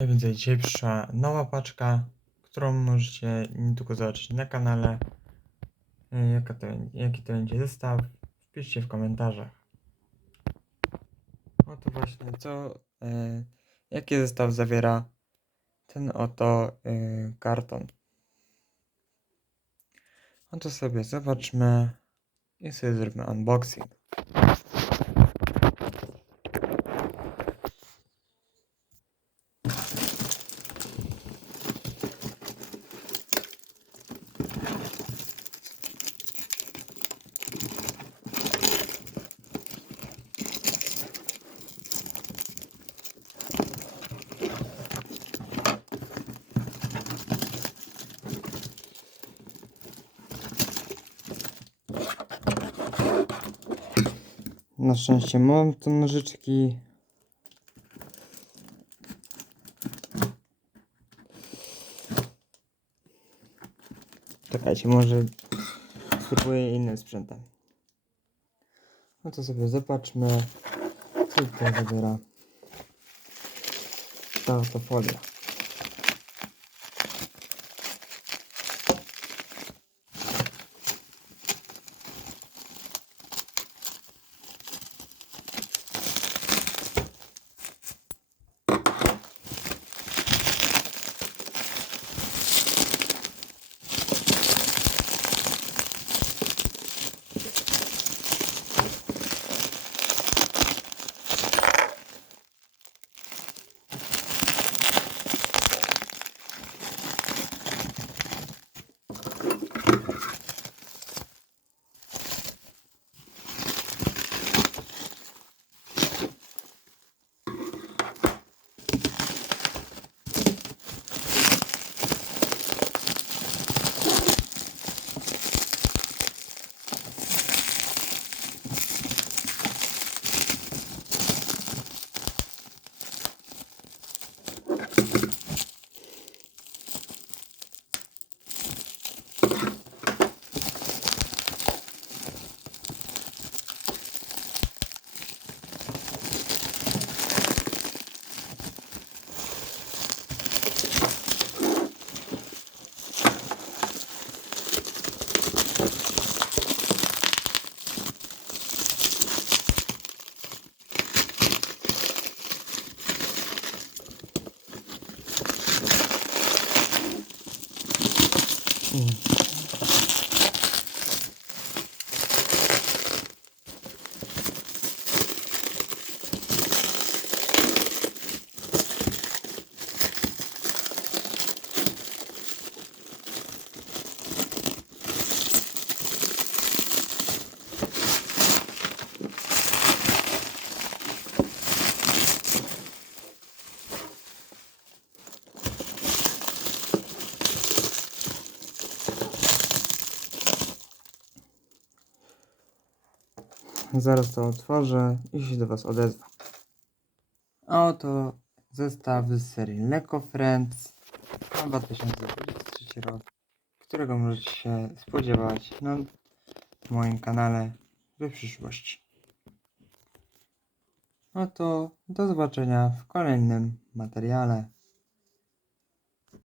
Więc dzisiaj przyszła nowa paczka, którą możecie niedługo zobaczyć na kanale. E, Jaka to, jaki to będzie zestaw? Wpiszcie w komentarzach. Oto właśnie co, e, jaki zestaw zawiera ten oto e, karton. Oto sobie zobaczmy i sobie zrobimy unboxing. Na szczęście mam te nożyczki. Czekajcie, może spróbuję innym sprzętem. No to sobie zobaczmy, co tutaj zabiera ta oto folia. cool. Zaraz to otworzę i się do Was odezwę. Oto zestaw z serii Lego Friends na 2023 rok, którego możecie się spodziewać na moim kanale w przyszłości. No to do zobaczenia w kolejnym materiale.